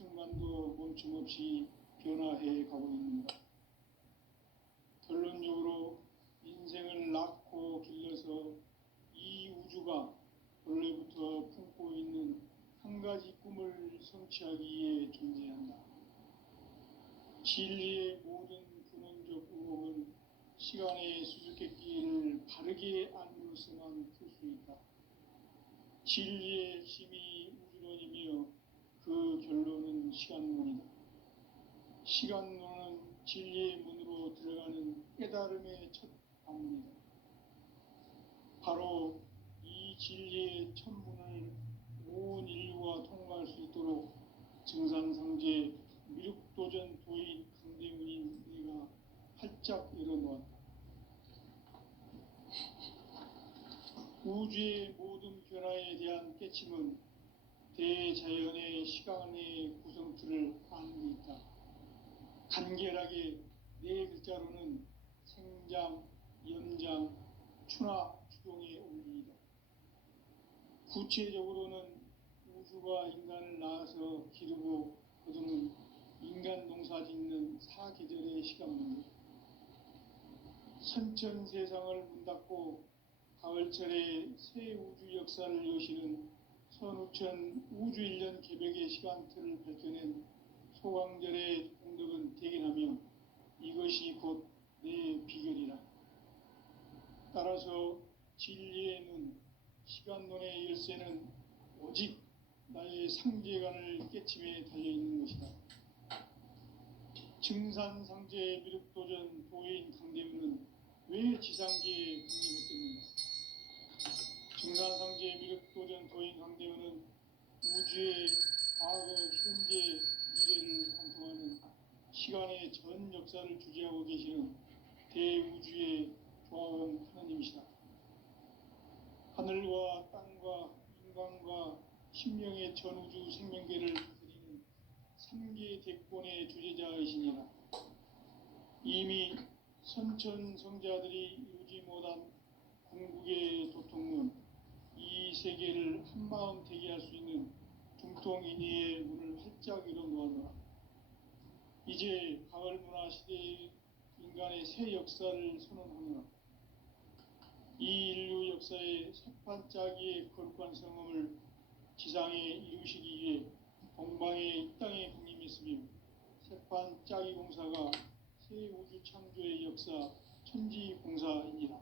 순간도 멈춤없이 변화해 가고 있는가. 결론적으로 인생을 낳고 길러서 이 우주가 원래부터 품고 있는 한 가지 꿈을 성취하기 위해 존재한다. 진리의 모든 근원적 의혹은 시간의 수수께끼를 바르게 알므로서만 풀 수 있다. 진리의 힘이 우주론이며 그 결론은 시간론이다. 시간론은 진리의 문으로 들어가는 깨달음의 첫 방문이다. 바로 이 진리의 첫 문을 온 인류가 통과할 수 있도록 증산상제 미륵도전 도인 강대문인 내가 활짝 열어놓았다. 우주의 모든 변화에 대한 깨침은 대자연의 시간의 구성틀을 아는 데 있다. 간결하게 네 글자로는 생장, 연장, 추나 추동의 원리이다. 구체적으로는 우주가 인간을 낳아서 기르고 거두는 인간 농사 짓는 사계절의 시간 문제, 선천 세상을 문 닫고 가을철에 새 우주 역사를 여시는 선우천 우주 1년 개벽의 시간틀을 밝혀낸 소강절의 공덕은 대견하며 이것이 곧 내 비결이라. 따라서 진리의 눈, 시간론의 열쇠는 오직 나의 상제관을 깨침에 달려있는 것이다. 증산상제 미륵도전 도인 강대문은 왜 지상계에 국립했겠는가? 증산상제 미륵도전 도인 강대문은 우주의 과거, 현재, 미래를 관통하는 시간의 전 역사를 주재하고 계시는 대우주의 조화원 하나님이시다. 하늘과 땅과 인간과 신명의 전우주 생명계를 다스리는 3계 대권의 주재자이시니라. 이미 선천성자들이 이루지 못한 궁극의 도통문, 이 세계를 한마음 되게 할 수 있는 중통인의의 문을 활짝 열어놓았노라. 이제 가을문화 시대의 인간의 새 역사를 선언하노라. 이 인류 역사의 새판짜기의 거룩한 성음을 지상에 이루시기 위해 동방의 이 땅에 군림했으며 새판짜기 공사가 새 우주 창조의 역사 천지공사이니라.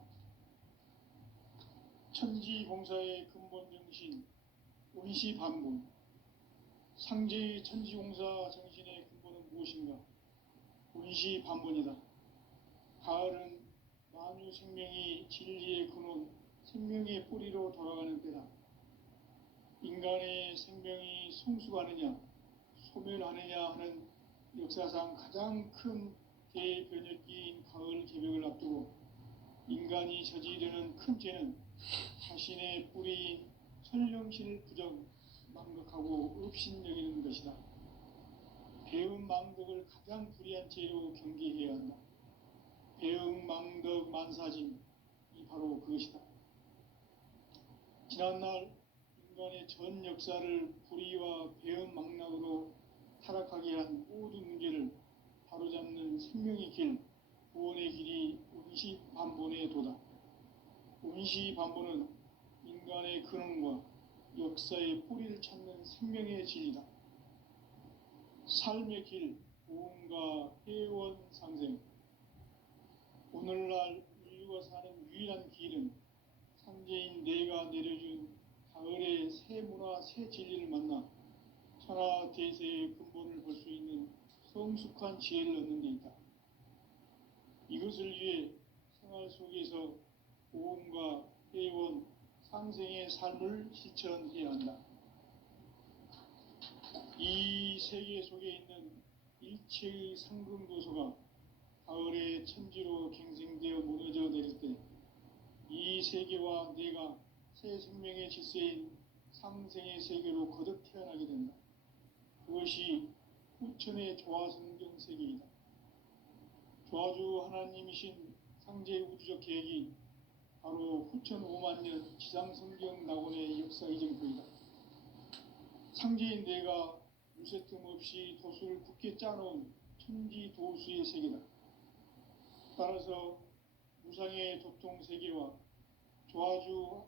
천지공사의 근본 정신 원시반본, 상제의 천지공사 정신의 근본은 무엇인가? 원시반본이다. 가을은 만유 생명이 진리의 근원, 생명의 뿌리로 돌아가는 때다. 인간의 생명이 성숙하느냐, 소멸하느냐 하는 역사상 가장 큰 대변혁기인 가을 개벽을 앞두고 인간이 저지르는 큰 죄는 자신의 뿌리인 설령실 부정, 망극하고 업신여기는 것이다. 배음 망덕을 가장 불의한 죄로 경계해야 한다. 배음 망덕 만사짐, 이 바로 그것이다. 지난날 인간의 전 역사를 불의와 배음 망락으로 타락하게 한 모든 문제를 바로잡는 생명의 길, 구원의 길이 원시반본의 도다. 원시반본은 인간의 근원과 역사의 뿌리를 찾는 생명의 진리다. 삶의 길, 보험과 회원 상생. 오늘날 인류가 사는 유일한 길은 상제인 내가 내려준 가을의 새 문화, 새 진리를 만나 천하 대세의 근본을 볼 수 있는 성숙한 지혜를 얻는 데 있다. 이것을 위해 생활 속에서 보험과 회원, 상생의 삶을 실천해야 한다. 이 세계 속에 있는 일체의 상금도서가 가을의 천지로 갱생되어 무너져 내릴 때 이 세계와 내가 새 생명의 질서인 상생의 세계로 거듭 태어나게 된다. 그것이 후천의 조화성경 세계이다. 조화주 하나님이신 상제 우주적 계획이 바로 후천 5만 년 지상성경 낙원의 역사 이정표이다. 상제인 내가 무쇠틈 없이 도수를 굳게 짜놓은 천지도수의 세계다. 따라서 무상의 도통 세계와 조화주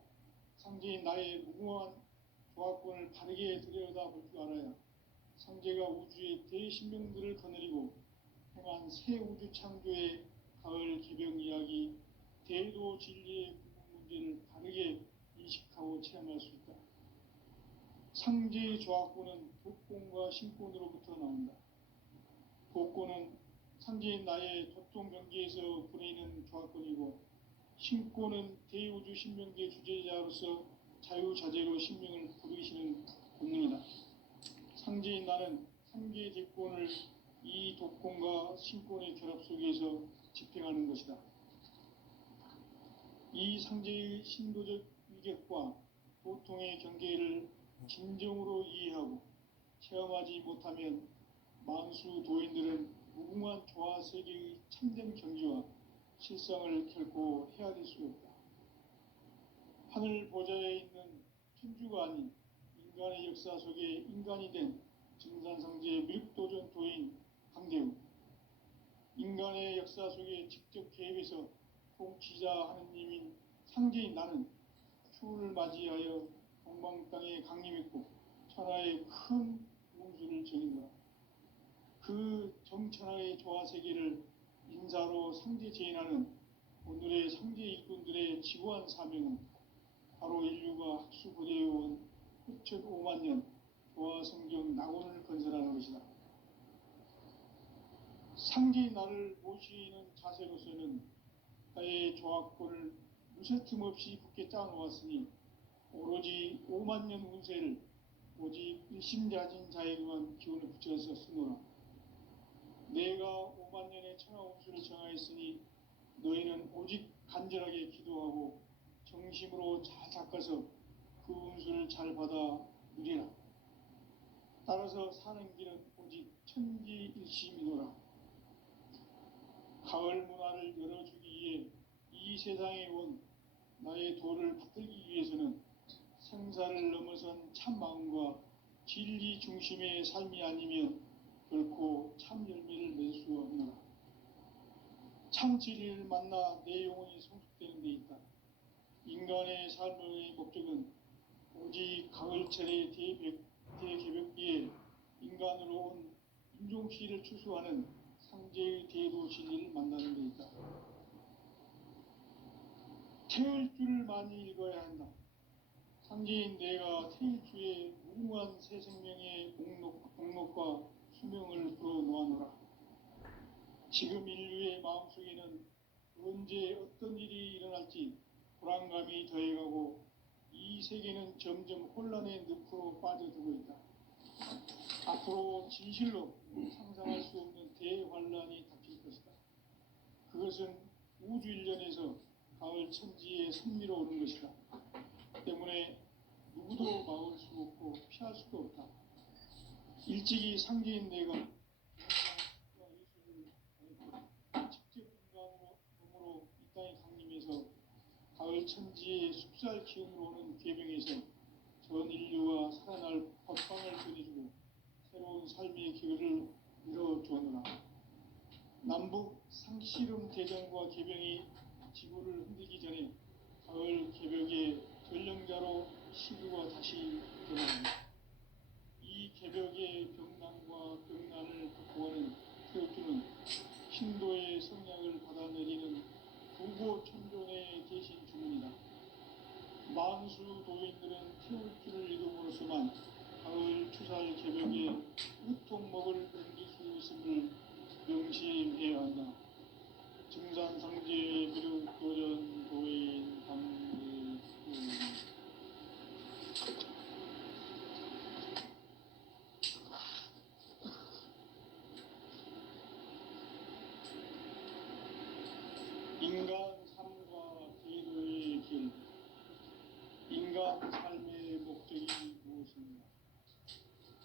상제인 나의 무궁한 조합권을 바르게 들여다볼 줄 알아야 상제가 우주의 대신명들을 거느리고 행한 새 우주 창조의 가을 개병 이야기, 대도 진리의 궁극 문제를 바르게 인식하고 체험할 수 있다. 상제의 조합권은 독권과 신권으로부터 나온다. 독권은 상제인 나의 도통 경계에서 부리는 조합권이고, 신권은 대우주 신명계 주제자로서 자유자재로 신명을 부르시는 본능이다. 상제인 나는 3개의 대권을 이 독권과 신권의 결합 속에서 집행하는 것이다. 이 상제의 신도적 위격과 도통의 경계를 진정으로 이해하고 체험하지 못하면 만수 도인들은 무궁한 조화 세계의 참된 경지와 실상을 결코 헤아릴 수 없다. 하늘 보좌에 있는 천주가 아닌 인간의 역사 속에 인간이 된 증산상제의 밀도전 도인 강대우, 인간의 역사 속에 직접 개입해서 통치자 하느님인 상제인 나는 추후를 맞이하여 동방 땅에 강림했고 천하의 큰 운수를 전인 거라. 그 정천하의 조화 세계를 인사로 상제 제인하는 오늘의 상제 일꾼들의 지구한 사명은 바로 인류가 학수고대해온 흡천 5만 년 조화 성경 낙원을 건설하는 것이다. 상제인 나를 모시는 자세로서는 나의 조합권을 무쇠틈 없이 굳게 짜놓았으니 오로지 5만 년 운세를 오직 일심자진 자에게만 기운을 붙여서 쓰노라. 내가 5만 년의 천하 운수를 정하였으니 너희는 오직 간절하게 기도하고 정심으로 잘 닦아서 그 운수를 잘 받아 누리라. 따라서 사는 길은 오직 천지일심이노라. 가을 문화를 열어주기 위해 이 세상에 온 나의 도를 붙들기 위해서는 생사를 넘어선 참 마음과 진리 중심의 삶이 아니면 결코 참 열매를 낼 수 없노라. 참 진리를 만나 내 영혼이 성숙되는 데 있다. 인간의 삶의 목적은 오직 가을철의 대개벽기에 인간으로 온 인종시를 추수하는 상제의 대도 진리를 만나는 데 있다. 태을 줄을 많이 읽어야 한다. 상제인 내가 태일주의 무궁한 새 생명의 공록과 수명을 불어놓아노라. 지금 인류의 마음속에는 언제 어떤 일이 일어날지 불안감이 더해가고 이 세계는 점점 혼란의 늪으로 빠져들고 있다. 앞으로 진실로 상상할 수 없는 대환란이 닥칠 것이다. 그것은 우주 일련에서 가을 천지의 섭리로 오는 것이다. 때문에 누구도 막을 수 없고 피할 수도 없다. 일찍이 상제인 내가 예수를 직접 인간으로 이 땅에 강림해서 가을 천지의 숲살 기운으로 오는 계명에서 전 인류와 살아날 법방을 전해주고 새로운 삶의 기회를 열어주었노라. 남북 상씨름 대전과 계병이 지구를 흔들기 전에 가을 개벽의 전령자로 시구가 다시 돌아옵니다. 이 개벽의 병난과 병난을 극복하는 태우주는 신도의 성량을 받아내리는 부고 천존의 대신 주문이다. 만수 도인들은 태울주를 이름으로서만 가을 추살 개벽의 으통목을 넘길 수 있음을 명심해야 한다. 증산상제의 비륵도전 도인 강대우. 인간 삶과 제도의 길. 인간 삶의 목적이 무엇인가?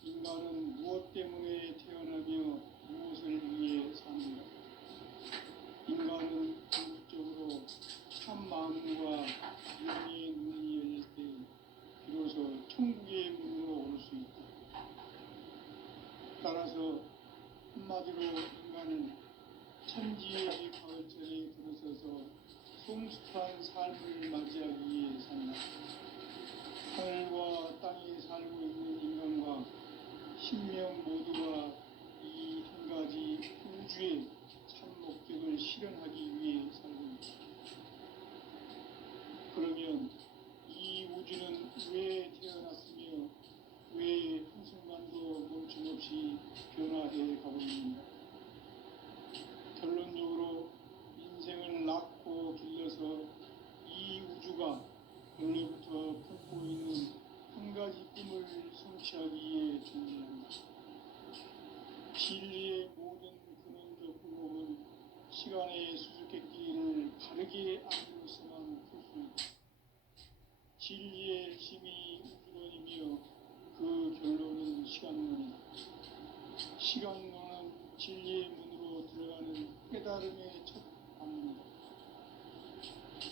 인간은 무엇 때문에 태어나며 무엇을 위해 삽니다. 인간은 궁극적으로 참 마음을 한마디로 인간은 천지의 가을철에 들어서서 성숙한 삶을 맞이하기 위해 산다. 하늘과 땅에 살고 있는 인간과 신명 모두가 이 한 가지 우주의 참 목적을 실현하기 위해 살고 있다. 그러면 이 우주는 왜 태어났으며 왜 한순간도 멈춤없이 변화해 가고 있는가? 결론적으로 인생을 낳고 길러서 이 우주가 원래부터 품고 있는 한 가지 꿈을 성취하기 위해 존재한다. 진리의 모든 근원적 의혹은 시간의 수수께끼를 바르게 알고서만 풀 수 있다. 진리의 핵심이 우주론이며 그 결론은 시간론이다. 시간론은 진리의 문으로 들어가는 깨달음의 첫 방문이다.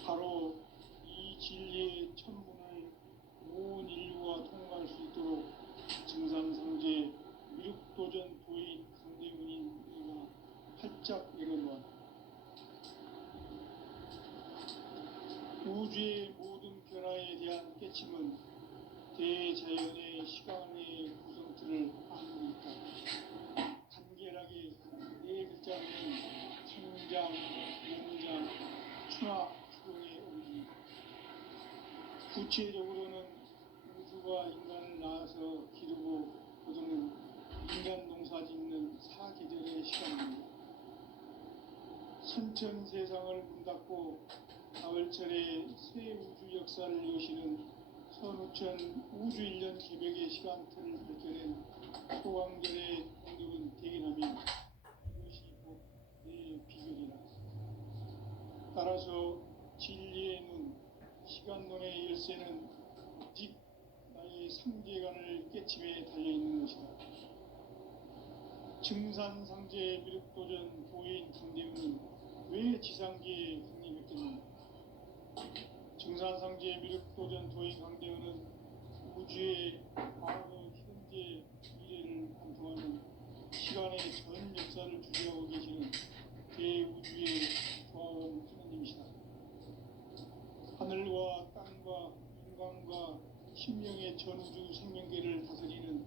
바로 이 진리의 첫 문을 온 인류가 통과할 수 있도록 증상상제 미륵도전 도인 강대문인 이가 활짝 열어놓았다. 우주의 모든 변화에 대한 깨침은 대자연의 시간의 구성틀을 아는 있다. 간결하게 네 글자는 성장, 용장, 충화, 수동의 원리. 구체적으로는 우주가 인간을 낳아서 기르고 거두는 인간 농사 짓는 사계절의 시간입니다. 선천 세상을 문 닫고 가을철에 새 우주 역사를 여시는 선우천 우주 1년 개벽의 시간틀을 밝혀낸 소강절의 공덕은 대견하며 이것이 곧 내 비결이라. 따라서 진리의 눈, 시간론의 열쇠는 오직 나의 상계관을 깨침에 달려있는 것이다. 증산상제 미륵도전 도인 강대문은 왜 지상계에 강림했겠는가? 증산상제 미륵도전 도인 강대문은 우주의 과거, 현재, 미래를 관통하는 시간의 전 역사를 주재하고 계시는 대우주의 조화원 하나님이시다. 하늘과 땅과 인간과 심령의 전우주 생명계를 다스리는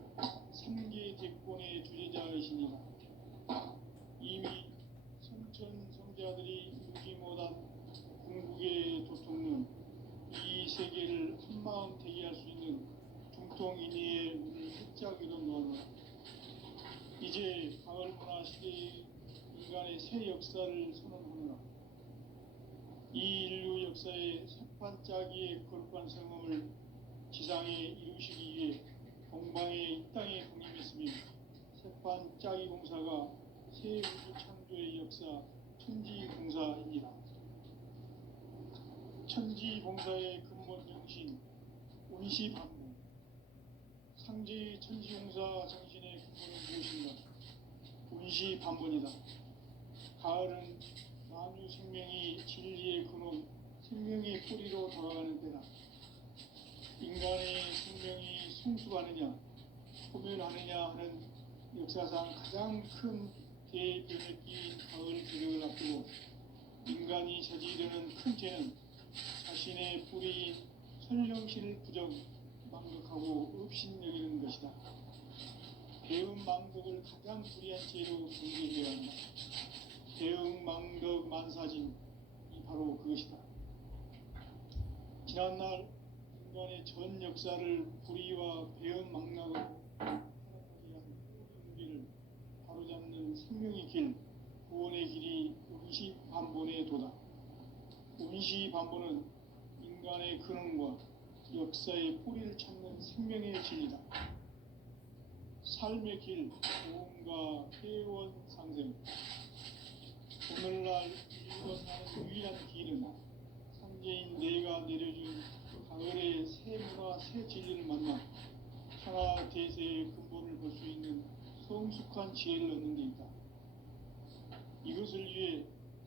3계 대권의 주재자이시니라. 이미 선천성자들이 이루지 못한 궁극의 도통론, 이 세계를 한마음 대기할 수 있는 중통인의의 문을 활짝 열어놓았다. 이제 가을문화 시대의 인간의 새 역사를 선언하노라. 이 인류 역사의 새판짜기의 거룩한 성험을 지상에 이루시기 위해 동방의 이 땅에 강림했으며 새판짜기 공사가 새 우주 창조의 역사 천지공사입니다. 천지공사의 근본 정신 온시반복. 상제의 천지공사 정신의 근본은 무엇인가? 온시반복이다. 가을은 만유 생명이 진리의 근원, 생명의 뿌리로 돌아가는 때다. 인간의 생명이 성숙하느냐, 소멸하느냐 하는 역사상 가장 큰 대변을 끼인 가을 기력을 앞두고 인간이 저지르는 큰 죄는 자신의 뿌리인 선령실을 부정, 망덕하고 업신여기는 것이다. 배움 망덕을 가장 불의한 죄로 경계해야 한다. 배움 망덕 만사진, 이 바로 그것이다. 지난날 인간의 전 역사를 불의와 배움 망락으로 살아가게 한 문제를 바로잡는 생명의 길, 구원의 길이 온시반본의 도다. 온시반본은 인간의 근원과 역사의 뿌리를 찾는 생명의 진리다. 삶의 길, 고음과 회원 상생. 오늘날 인류가 사는 유일한 길은 상제인 내가 내려준 가을의 새 문화, 새 진리를 만나 천하 대세의 근본을 볼 수 있는 성숙한 지혜를 얻는 데 있다. 이것을 위해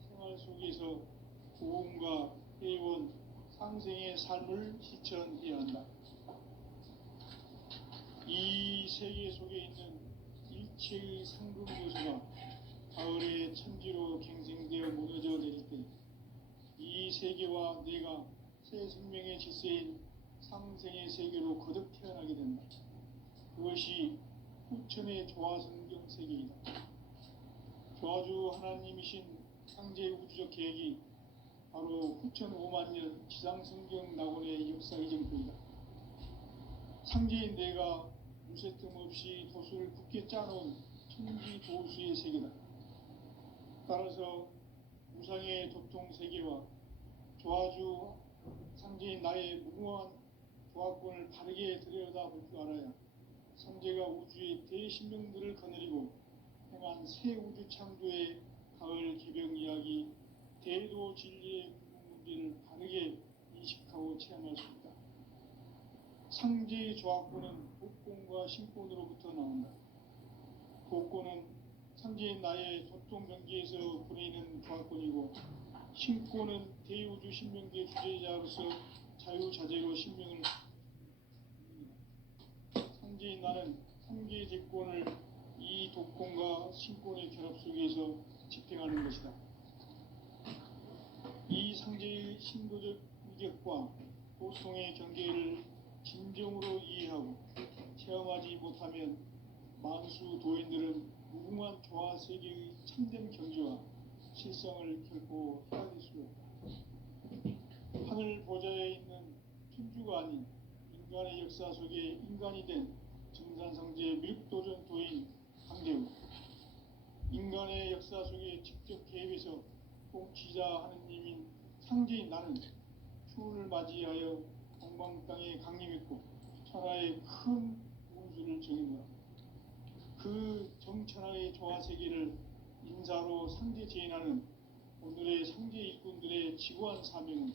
생활 속에서 고음과 회원, 상생의 삶을 실천해야 한다. 이 세계 속에 있는 일체의 상급 요소가 가을의 천지로 갱생되어 무너져 내릴 때 이 세계와 내가 새 생명의 질서인 상생의 세계로 거듭 태어나게 된다. 그것이 후천의 조화성경 세계이다. 조화주 하나님이신 상제 우주적 계획이 바로 후천 5만 년 지상성경 낙원의 역사 이정표이다. 상제인 내가 무쇠 틈 없이 도수를 굳게 짜놓은 천지 도수의 세계다. 따라서 우상의 도통 세계와 조화주 상제인 나의 무궁한 조화권을 바르게 들여다볼 줄 알아야 상제가 우주의 대신명들을 거느리고 행한 새 우주 창조의 가을 개벽 이야기, 대도 진리의 문제를 바르게 인식하고 체험할 수 있다. 상제의 조화권은 복권과 신권으로부터 나온다. 복권은 상제인 나의 도통 경계에서 보내는 조화권이고, 신권은 대우주 신명계 주제자로서 자유자재로 신명을 상제인 나는 상계의 제권을 이 독권과 신권의 결합 속에서 집행하는 것이다. 이 상제의 신도적 위격과 보통의 경계를 진정으로 이해하고 체험하지 못하면 만수 도인들은 무궁한 조화 세계의 참된 경지와 실상을 결코 헤아릴 수 없다. 하늘 보좌에 있는 천주가 아닌 인간의 역사 속에 인간이 된 증산상제 밀도전 도인 강대우, 인간의 역사 속에 직접 개입해서 통치자 하느님인 상제인 나는 추운을 맞이하여 동방 땅에 강림했고 천하의 큰 운수를 정해놓아 그 정천하의 조화 세계를 인사로 상제 제인하는 오늘의 상제 일꾼들의 지구한 사명은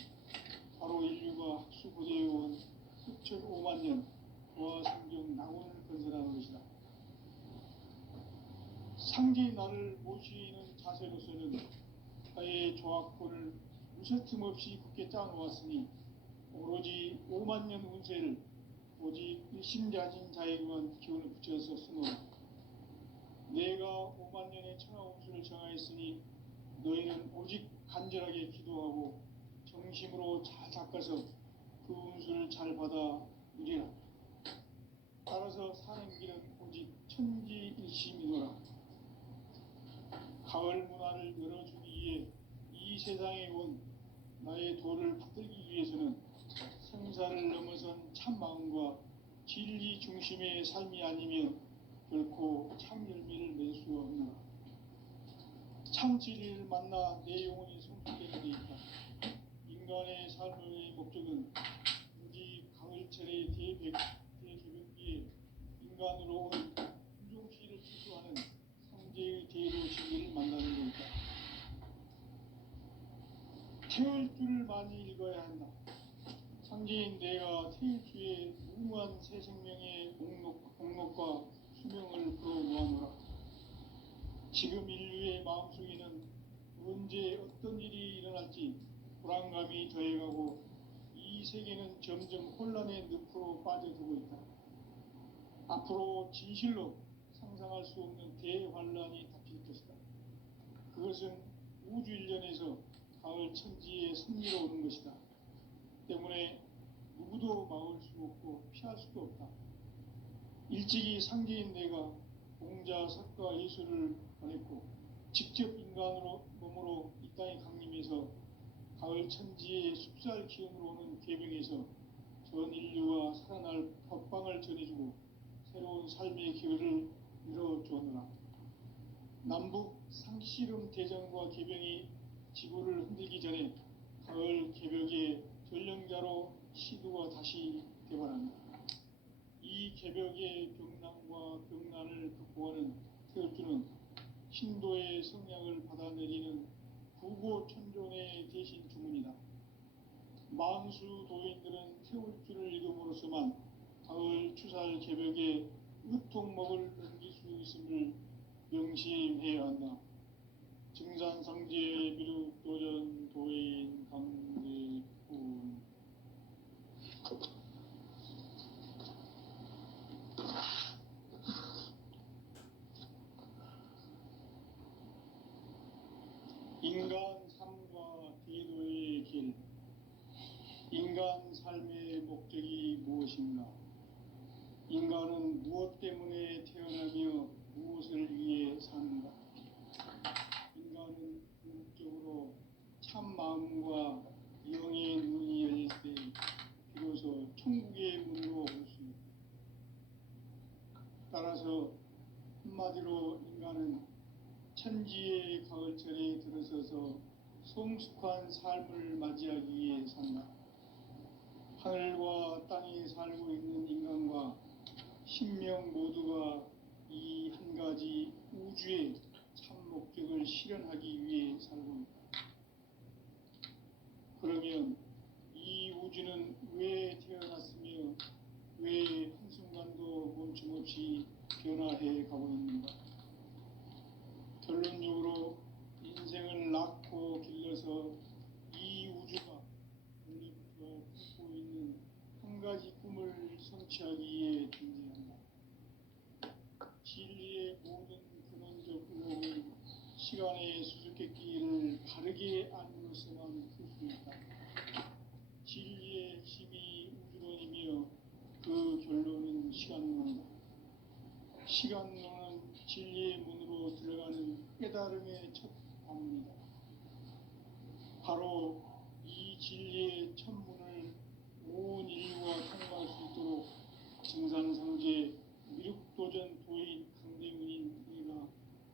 바로 인류가 학수고대해온 수천 5만 년 조화 성경 낙원을 건설하는 것이다. 상제의 나를 모시는 자세로서는 나의 조화권을 무쇠틈 없이 굳게 짜놓았으니 오로지 5만 년 운세를 오직 일심자진 자에게만 기운을 붙여서 쓰노라. 내가 5만 년의 천하 운수를 정하였으니 너희는 오직 간절하게 기도하고 정심으로 잘 닦아서 그 운수를 잘 받아 누리라. 따라서 사는 길은 오직 천지일심이노라. 가을 문화를 열어주기 위해 이 세상에 온 나의 도를 받들기 위해서는 생사를 넘어선 참 마음과 진리 중심의 삶이 아니면 결코 참 열매를 맺을 수가 없노라. 참 진리를 만나 내 영혼이 성숙되는 데 있다. 인간의 삶의 목적은 오직 가을철의 대개벽기에 인간으로 온 인종시를 추구하는 상제의 대로 진리를 만나는 것이다. 태을 줄을 많이 읽어야 한다. 상제인 내가 태일주의 무궁한 새 생명의 목록과 수명을 풀어 모아놓으라. 지금 인류의 마음속에는 언제 어떤 일이 일어날지 불안감이 더해가고 이 세계는 점점 혼란의 늪으로 빠져들고 있다. 앞으로 진실로 상상할 수 없는 대환란이 닥칠 것이다. 그것은 우주 일련에서 가을 천지에 승리로 오는 것이다. 때문에 누구도 막을 수 없고 피할 수도 없다. 일찍이 상제인 내가 공자, 석가, 예수를 보냈고 직접 인간으로 몸으로 이 땅에 강림해서 가을 천지의 숲살 기운으로 오는 계명에서 전 인류와 살아날 법방을 전해주고 새로운 삶의 기회를 열어주었노라. 남북 상씨름 대전과 개병이 지구를 흔들기 전에 가을 개벽의 전령자로 시두가 다시 되발한다. 이 개벽의 병난과 병난을 극복하는 태울주는 신도의 성량을 받아내리는 구고천존의 대신 주문이다. 만수 도인들은 태울주를 읽음으로써만 가을 추살 개벽에 의통목을 넘길 수 있음을 명심해야 한다. 증산상제 미륵도전 도인 강대군. 인간 삶과 기도의 길. 인간 삶의 목적이 무엇인가? 인간은 무엇 때문에 태어나며 무엇을 위해 사는가? 인간은 궁극적으로 참 마음과 영의 눈이 열릴 때 비로소 천국의 문으로 올 수 있다. 따라서 한마디로 인간은 천지의 가을철에 들어서서 성숙한 삶을 맞이하기 위해 산다. 하늘과 땅에 살고 있는 인간과 신명 모두가 이 한 가지 우주의 참 목적을 실현하기 위해 살고 있다. 그러면 이 우주는 왜 태어났으며 왜 한순간도 멈춤없이 변화해 가고 있는가? 결론적으로 인생을 낳고 길러서 이 우주가 원래부터 품고 있는 한 가지 꿈을 성취하기 위해 존재한다. 진리의 모든 근원적 의혹은 시간의 수수께끼를 바르게 알므로서만 풀 수 있다. 진리의 핵심이 우주론이며 그 결론은 시간론이다. 시간론은 진리의 문으로 들어가는 깨달음의 첫 방문이다. 바로 이 진리의 첫 문을 온 인류가 통과할 수 있도록 증산상제 미륵도전 도인 강대문인 이가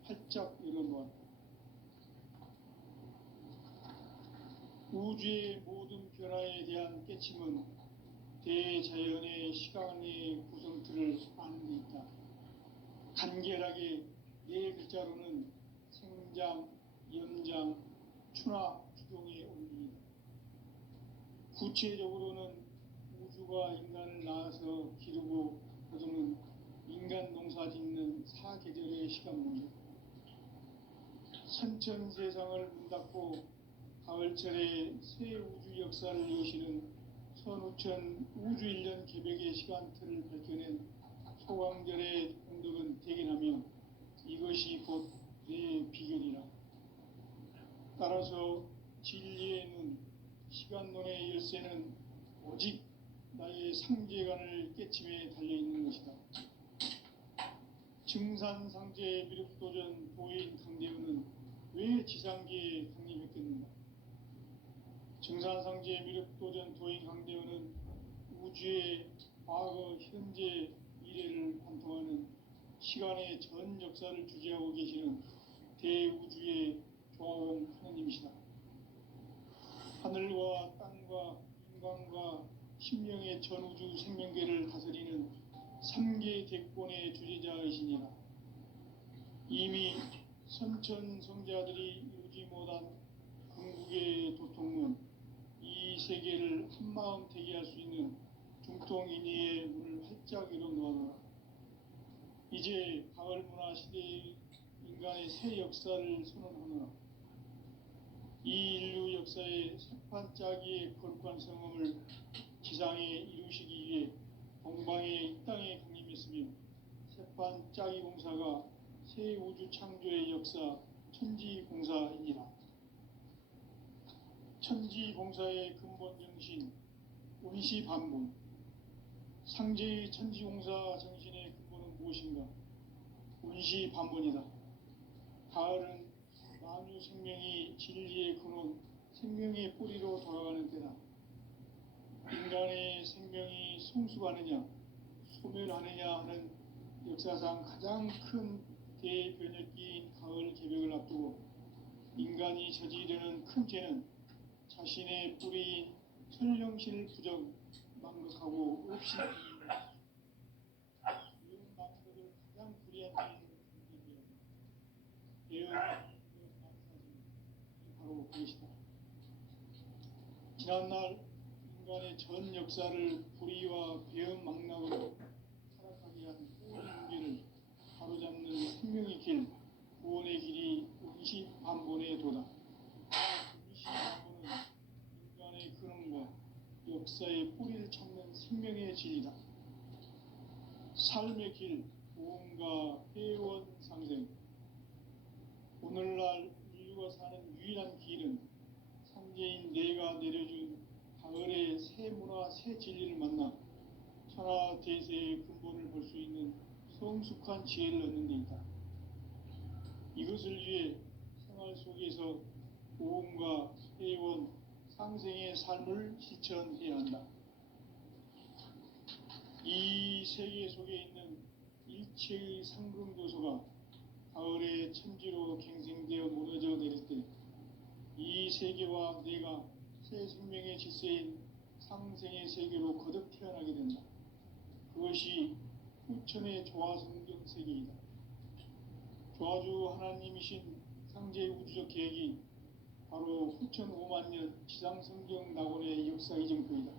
활짝 열어놓았다. 우주의 모든 변화에 대한 깨침은 대자연의 시간의 구성틀을 아는 데 있다. 간결하게 네 글자로는 생장, 연장, 추나 추동의 원리이다. 구체적으로는 우주가 인간을 낳아서 기르고 거두는 인간 농사 짓는 사계절의 시간문이다. 선천 세상을 문 닫고 가을철에 새 우주 역사를 여시는 선우천 우주 1년 개벽의 시간틀을 밝혀낸 소강절의 공덕은 대견하며 이것이 곧 내 비결이라. 따라서 진리의 눈, 시간론의 열쇠는 오직 나의 상제관을 깨침에 달려있는 것이다. 증산상제 미륵도전 도인 강대훈은 왜 지상계에 강림했겠는가? 증산상제 미륵도전 도인 강대훈은 우주의 과거, 현재, 미래를 관통하는 시간의 전 역사를 주재하고 계시는 대우주의 조화원 하느님이시다. 하늘과 땅과 인간과 신명의 전우주 생명계를 다스리는 3계 대권의 주재자이시니라. 이미 선천 성자들이 이루지 못한 궁극의 도통문, 이 세계를 한마음 되게 할 수 있는 중통인의의 문을 활짝 열어놓아라. 이제 가을 문화 시대의 인간의 새 역사를 선언하노라. 이 인류 역사의 새판짜기의 거룩한 성험을 지상에 이루시기 위해 동방의 이 땅에 강림했으며 새판짜기 공사가 새 우주 창조의 역사 천지공사이니라. 천지공사의 근본 정신 운시반문. 상제의 천지공사 정신의 근본은 무엇인가? 운시반문이다. 가을은 만유 생명이 진리의 근원, 생명의 뿌리로 돌아가는 때다. 인간의 생명이 성숙하느냐, 소멸하느냐 하는 역사상 가장 큰 대변혁기인 가을 개벽을 앞두고 인간이 저지르는 큰 죄는 자신의 뿌리인 천령실 부정, 망극하고 업신이다. 이런 망극을 가장 불이한 죄는 바로 그것이다. 지난날 인간의 전 역사를 불의와 배은 망락으로 타락하게 한 모든 문제를 바로잡는 생명의 길, 구원의 길이 운시반본에 도다. 운시반본은 인간의 근원과 역사의 뿌리를 찾는 생명의 진리다. 삶의 길, 구원과 회원 상생. 오늘날 인류가 사는 유일한 길은 상제인 내가 내려준 가을의 새 문화 새 진리를 만나 천하 대세의 근본을 볼 수 있는 성숙한 지혜를 얻는 데 있다. 이것을 위해 생활 속에서 고음과 회원, 상생의 삶을 실천해야 한다. 이 세계 속에 있는 일체의 상금도서가 가을의 천지로 갱생되어 무너져 내릴 때 이 세계와 내가 새 생명의 질서인 상생의 세계로 거듭 태어나게 된다. 그것이 후천의 조화성경 세계이다. 조화주 하나님이신 상제의 우주적 계획이 바로 후천 5만년 지상성경 낙원의 역사 이정표이다.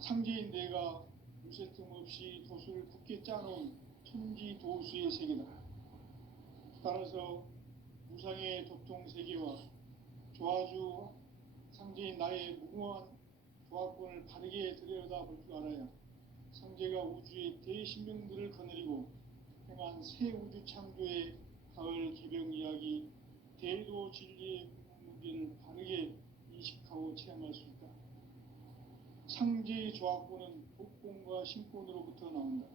상제인 내가 무쇠 틈 없이 도수를 굳게 짜놓은 천지 도수의 세계다. 따라서 무상의 도통세계와 조화주 상제인 나의 무궁한 조화권을 바르게 들여다볼 줄 알아야 상제가 우주의 대신명들을 거느리고 행한 새 우주 창조의 가을 개병 이야기, 대도 진리의 문제를 바르게 인식하고 체험할 수 있다. 상제의 조화권은 복권과 신권으로부터 나온다.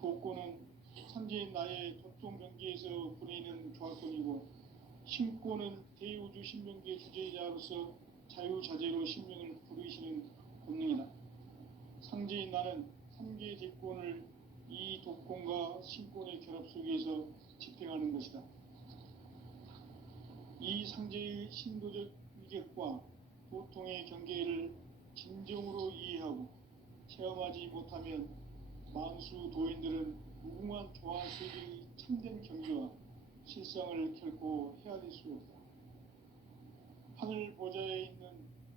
복권은 상제인 나의 도통 경계에서 부리는 조화권이고, 신권은 대우주 신명기의 주제자로서 자유자재로 신명을 부르시는 본능이다. 상제인 나는 3개의 대권을 이 독권과 신권의 결합 속에서 집행하는 것이다. 이 상제의 신도적 위격과 도통의 경계를 진정으로 이해하고 체험하지 못하면 만수 도인들은 무궁한 조화세계의 참된 경지와 실상을 결코 헤아릴 수 없다. 하늘 보좌에 있는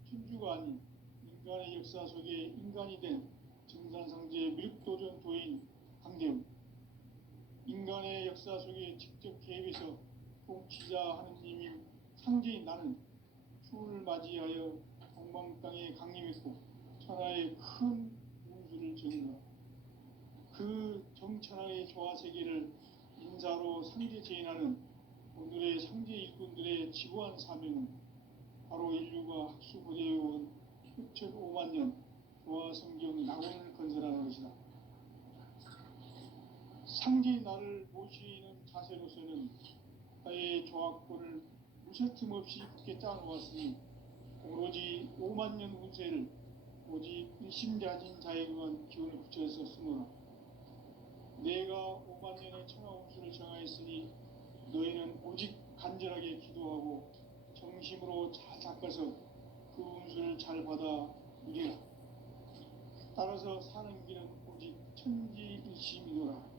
천주가 아닌 인간의 역사 속에 인간이 된 증산상제 밀도전 도인 강대훈, 인간의 역사 속에 직접 개입해서 통치자 하느님인 상제인 나는 추운을 맞이하여 동방땅에 강림했고 천하의 큰 운수를 정의하라. 그 정천하의 조화세계를 인사로 상제 제인하는 오늘의 상제 일꾼들의 지고한 사명은 바로 인류가 학수고대해온 6,500년 조화성경 낙원을 건설하는 것이다. 상제의 나를 모시는 자세로서는 나의 조화권을 무쇠틈 없이 굳게 짜놓았으니 오로지 5만년 운세를 오직 일심자진 자에게만 기운을 붙여서 쓰노라. 내가 5만년의 천하 운수를 정하였으니 너희는 오직 간절하게 기도하고 정심으로 잘 닦아서 그 운수를 잘 받아 누리라. 따라서 사는 길은 오직 천지일심이노라.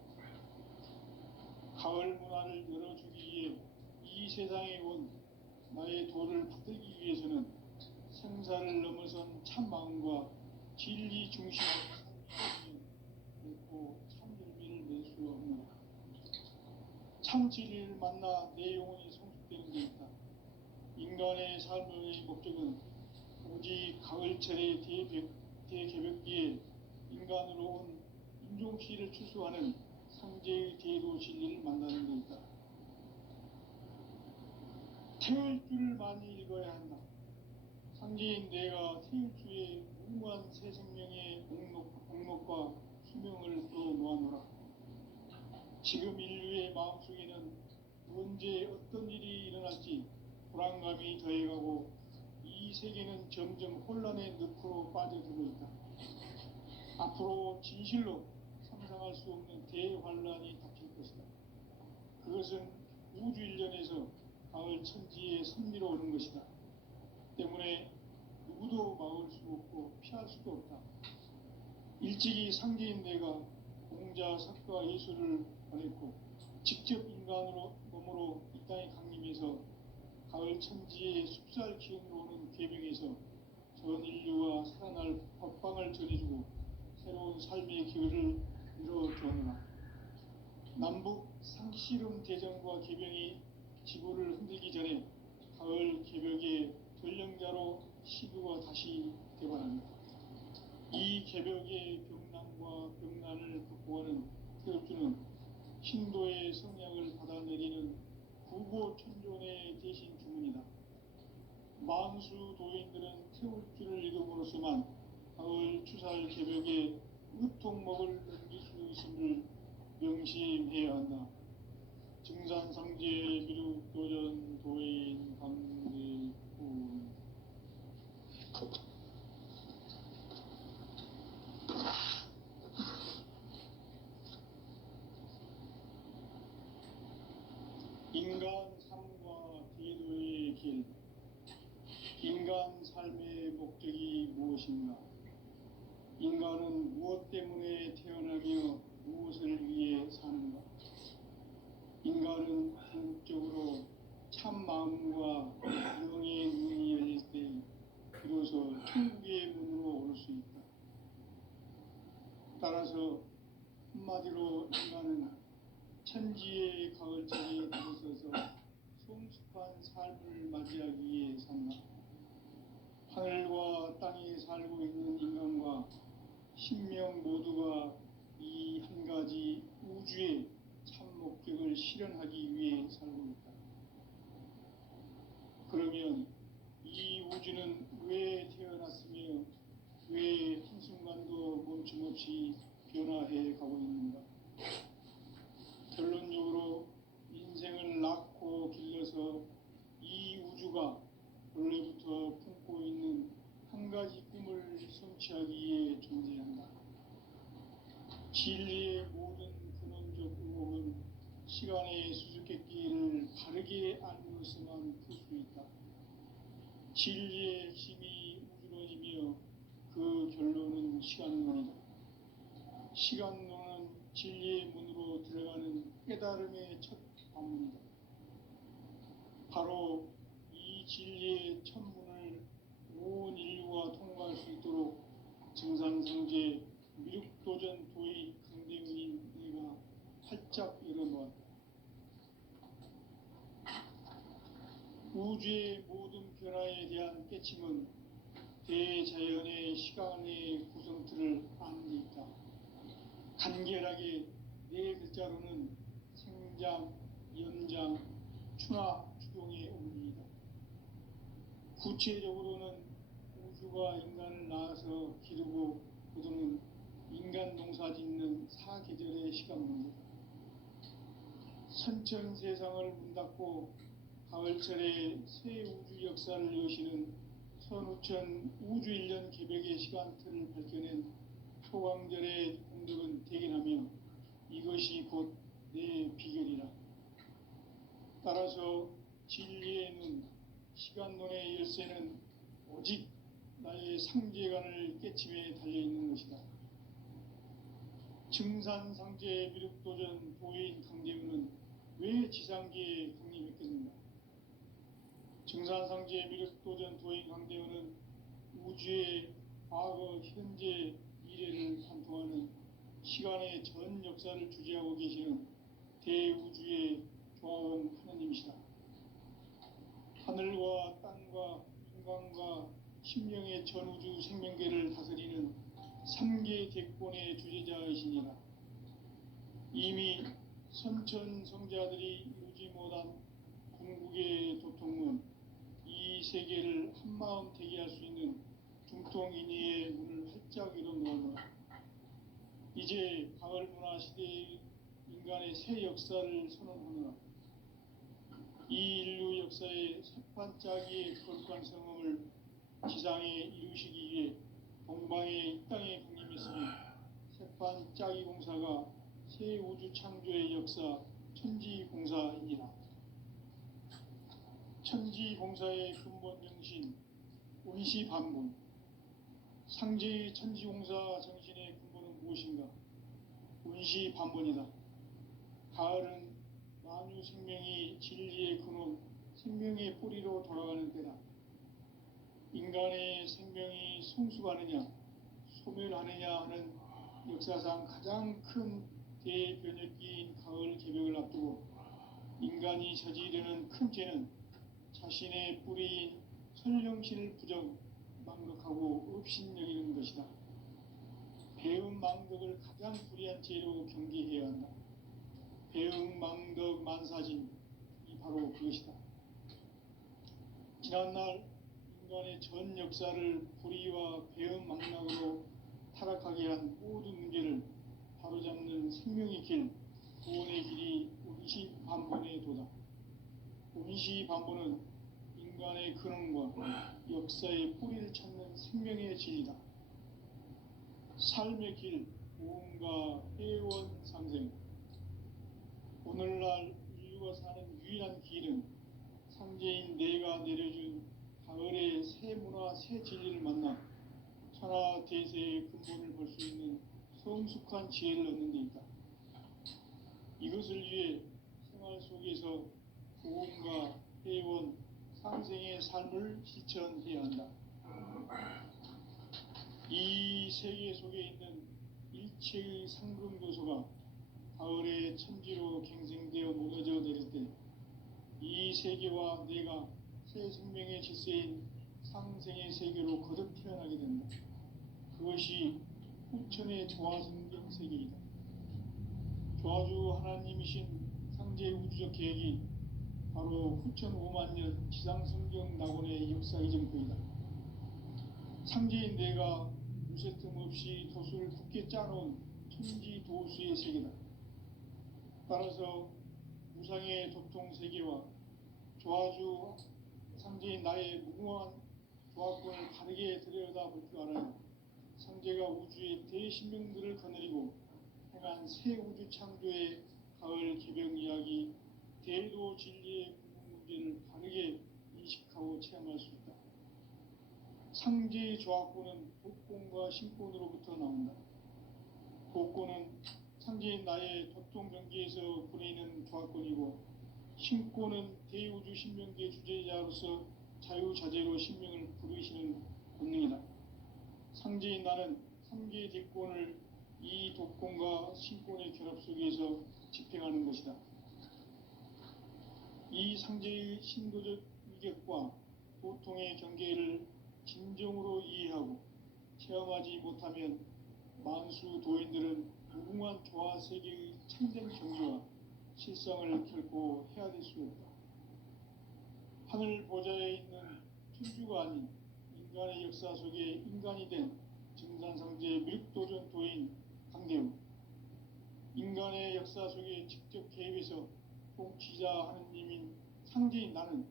가을 문화를 열어주기 위해 이 세상에 온 나의 도를 받들기 위해서는 생사를 넘어선 참 마음과 진리 중심의 삶이 결코 참 열매를 낼 수 없노라. 참 진리를 만나 내 영혼이 성숙되는 데 있다. 인간의 삶의 목적은 오직 가을철의 대개벽기에 인간으로 온 인종시를 추수하는 상제의 대도 진리를 만나는 데 있다. 태을 줄을 많이 읽어야 한다. 상제인 내가 태일주의 무궁한 새 생명의 목록과 수명을 풀어놓아노라. 지금 인류의 마음속에는 언제 어떤 일이 일어날지 불안감이 더해가고 이 세계는 점점 혼란의 늪으로 빠져들고 있다. 앞으로 진실로 상상할 수 없는 대환란이 닥칠 것이다. 그것은 우주 일련에서 가을 천지의 섭리로 오는 것이다. 때문에 누구도 막을 수 없고 피할 수도 없다. 일찍이 상제인 내가 공자, 석가, 예수를 보냈고 직접 인간으로 몸으로 이 땅에 강림해서 가을 천지의 숲살 기운으로 오는 궤병에서 전 인류와 살아날 법방을 전해주고 새로운 삶의 기회를 이뤄주었노라. 남북 상씨름 대전과 개병이 지구를 흔들기 전에 가을 개벽의 전령자로 시교가 다시 되관합니다. 이 개벽의 병난과 병난을 극복하는 태엽주는 신도의 성량을 받아내리는 구고천존의 대신 주문이다. 만수 도인들은 태울 줄을 이름으로서만 가을 추살 개벽에 으통먹을 넘길 수 있음을 명심해야 한다. 증산상제 미륵도전 도인 강대군. 인간 삶과 기도의 길. 인간 삶의 목적이 무엇인가? 인간은 무엇 때문에 태어나며 무엇을 위해 사는가? 인간은 궁극적으로 참 마음과 영의 문이 열릴 때 비로소 천국의 문으로 올 수 있다. 따라서 한마디로 인간은 천지의 가을자리에 들어서서 성숙한 삶을 맞이하기 위해 산다. 하늘과 땅에 살고 있는 인간과 신명 모두가 이 한 가지 우주의 참 목적을 실현하기 위해 살고 있다. 그러면 이 우주는 왜 태어났으며 왜 한순간도 멈춤없이 변화해 가고 있는가? 결론적으로 인생을 낳고 길러서 이 우주가 원래부터 품고 있는 한 가지 꿈을 성취하기 위해 존재한다. 진리의 모든 근원적 의혹은 시간의 수수께끼를 바르게 알고서만 풀 수 있다. 진리의 핵심이 우주론이며 그 결론은 시간론이다. 시간론은 진리의 문으로 들어가는 깨달음의 첫 관문이다. 바로 이 진리의 첫 문을 온 인류가 통과할 수 있도록 증산상제 미륵도전 도의 강대훈인 내가 활짝 열어놓았다. 우주의 모든 변화에 대한 깨침은 대자연의 시간의 구성틀을 아는 데 있다. 간결하게 네 글자로는 생장, 연장, 추나 추동의 원리이다. 구체적으로는 우주가 인간을 낳아서 기르고 거두는 인간 농사 짓는 사계절의 시간문제다. 선천 세상을 문 닫고 가을철에 새 우주 역사를 여시는 선우천 우주 1년 개벽의 시간틀을 밝혀낸 초광절의 공덕은 대견하며 이것이 곧 내 비결이라. 따라서 진리의 눈, 시간론의 열쇠는 오직 나의 상제관을 깨침에 달려있는 것이다. 증산상제 미륵도전 도인 강대훈은 왜 지상계에 강림했겠는가? 증산상제 미륵도전 도인 강대훈은 우주의 과거, 현재, 미래를 관통하는 시간의 전 역사를 주재하고 계시는 대우주의 조화원 하느님이시다. 하늘과 땅과 인간과 심령의 전우주 생명계를 다스리는 3계 대권의 주재자이시니라. 이미 선천성자들이 이루지 못한 궁극의 도통문, 이 세계를 한마음 되게 할 수 있는 중통인의의 문을 활짝 열어놓으라. 이제 가을 문화 시대의 인간의 새 역사를 선언하노라. 이 인류 역사의 새판짜기의 거룩한 성음을 지상에 이루시기 위해 동방의 이 땅에 강림했으며 새판짜기 공사가 새 우주 창조의 역사 천지공사이니라. 천지공사의 근본 정신 운시반문. 상제의 천지공사 정신의 근본은 무엇인가? 운시반문이다. 가을은 만유 생명이 진리의 근원, 생명의 뿌리로 돌아가는 때다. 인간의 생명이 성숙하느냐, 소멸하느냐 하는 역사상 가장 큰 대변혁기인 가을 개벽을 앞두고 인간이 저지르는 큰 죄는 자신의 뿌리인 설령신을 부정, 망극하고 업신여기는 것이다. 배음 망덕을 가장 불의한 죄로 경계해야 한다. 배음 망덕 만사진, 이 바로 그것이다. 지난날 인간의 전 역사를 불의와 배은망락으로 타락하게 한 모든 문제를 바로잡는 생명의 길, 구원의 길이 운시반본의 도다. 운시반본은 인간의 근원과 역사의 뿌리를 찾는 생명의 진리다. 삶의 길, 무언가 해원 상생. 오늘날 인류가 사는 유일한 길은 상제인 내가 내려준 가을의 새 문화, 새 진리를 만나 천하 대세의 근본을 볼 수 있는 성숙한 지혜를 얻는 데 있다. 이것을 위해 생활 속에서 보험과 회원, 상생의 삶을 실천해야 한다. 이 세계 속에 있는 일체의 상금 요소가 가을의 천지로 갱생되어 무너져 내릴 때 이 세계와 내가 새 생명의 질서인 상생의 세계로 거듭 태어나게 된다. 그것이 후천의 조화성경 세계이다. 조화주 하나님이신 상제 우주적 계획이 바로 후천 5만 년 지상성경 낙원의 역사 이정표이다. 상제인 내가 무쇠 틈 없이 도수를 굳게 짜놓은 천지 도수의 세계다. 따라서 무상의 도통 세계와 조화주 상제인 나의 무궁한 조화권을 바르게 들여다볼 줄 알아야 상제가 우주의 대신명들을 거느리고 행한 새 우주 창조의 가을 개병 이야기, 대도 진리의 문제를 바르게 인식하고 체험할 수 있다. 상제의 조화권은 도권과 신권으로부터 나온다. 도권은 상제인 나의 도통 경계에서 보내는 조화권이고, 신권은 대우주 신명계 주제자로서 자유자재로 신명을 부르시는 본능이다. 상제인 나는 3개의 대권을 이 도권과 신권의 결합 속에서 집행하는 것이다. 이 상제의 신도적 위격과 도통의 경계를 진정으로 이해하고 체험하지 못하면 만수 도인들은 무궁한 조화 세계의 참된 경지와 실상을 결코 헤아릴 수 없다. 하늘 보좌에 있는 천주가 아닌 인간의 역사 속에 인간이 된 증산상제 밀도전 도인 강대우, 인간의 역사 속에 직접 개입해서 통치자 하느님인 상제인 나는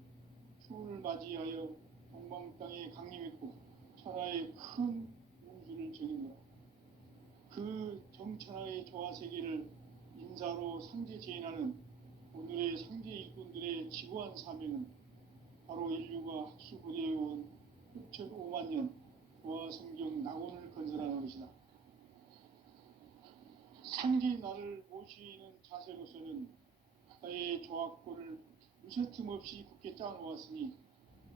추운을 맞이하여 동방 땅에 강림했고 천하의 큰 운수를 정인다. 그 정천하의 조화 세계를 인사로 상제 제인하는 오늘의 상제 일꾼들의 지구한 사명은 바로 인류가 학수고대해온 6,5만 년 조화 성경 낙원을 건설하는 것이다. 상제인 나를 모시는 자세로서는 나의 조화권을 무쇠 틈 없이 굳게 짜놓았으니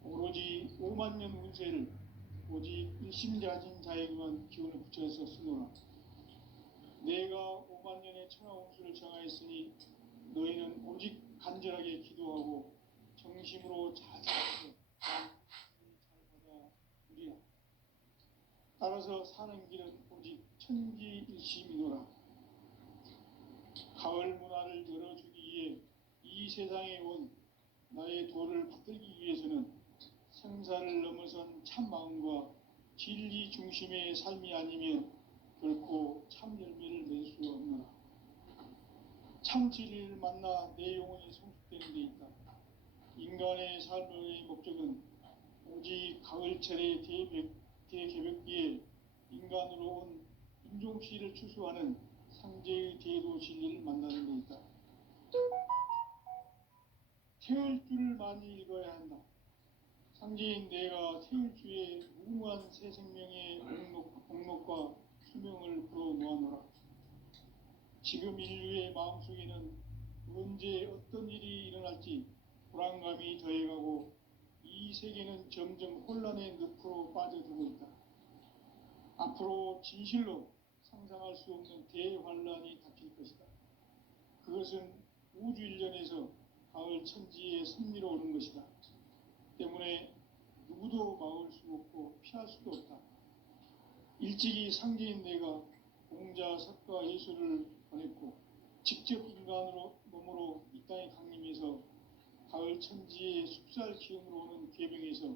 오로지 5만 년 운세를 오직 일심자진 자에게만 기운을 붙여서 쓰노라. 내가 5만 년의 천하 운수를 정하였으니 너희는 오직 간절하게 기도하고 정심으로 자세해서 잘 받아들이라. 따라서 사는 길은 오직 천지일심이노라. 가을 문화를 열어주기 위해 이 세상에 온 나의 도를 받들기 위해서는 생사를 넘어선 참 마음과 진리 중심의 삶이 아니면 결코 참 열매를 낼 수 없노라. 참 진리를 만나 내 영혼이 성숙되는 데 있다. 인간의 삶의 목적은 오직 가을철의 대개벽기에 인간으로 온 인종시를 추수하는 상제의 대도 진리를 만나는 데 있다. 태을 줄을 많이 읽어야 한다. 상제인 내가 태을 주에 무궁한 새 생명의 목록과 수명을 불어 모아노라. 지금 인류의 마음속에는 언제 어떤 일이 일어날지 불안감이 더해가고 이 세계는 점점 혼란의 늪으로 빠져들고 있다. 앞으로 진실로 상상할 수 없는 대환란이 닥칠 것이다. 그것은 우주 일련에서 가을 천지의 섭리로 오는 것이다. 때문에 누구도 막을 수 없고 피할 수도 없다. 일찍이 상제인 내가 공자, 석가, 예수를 보냈고 직접 인간으로 몸으로 이 땅에 강림해서 천지의 숲살 기운으로 오는 괴병에서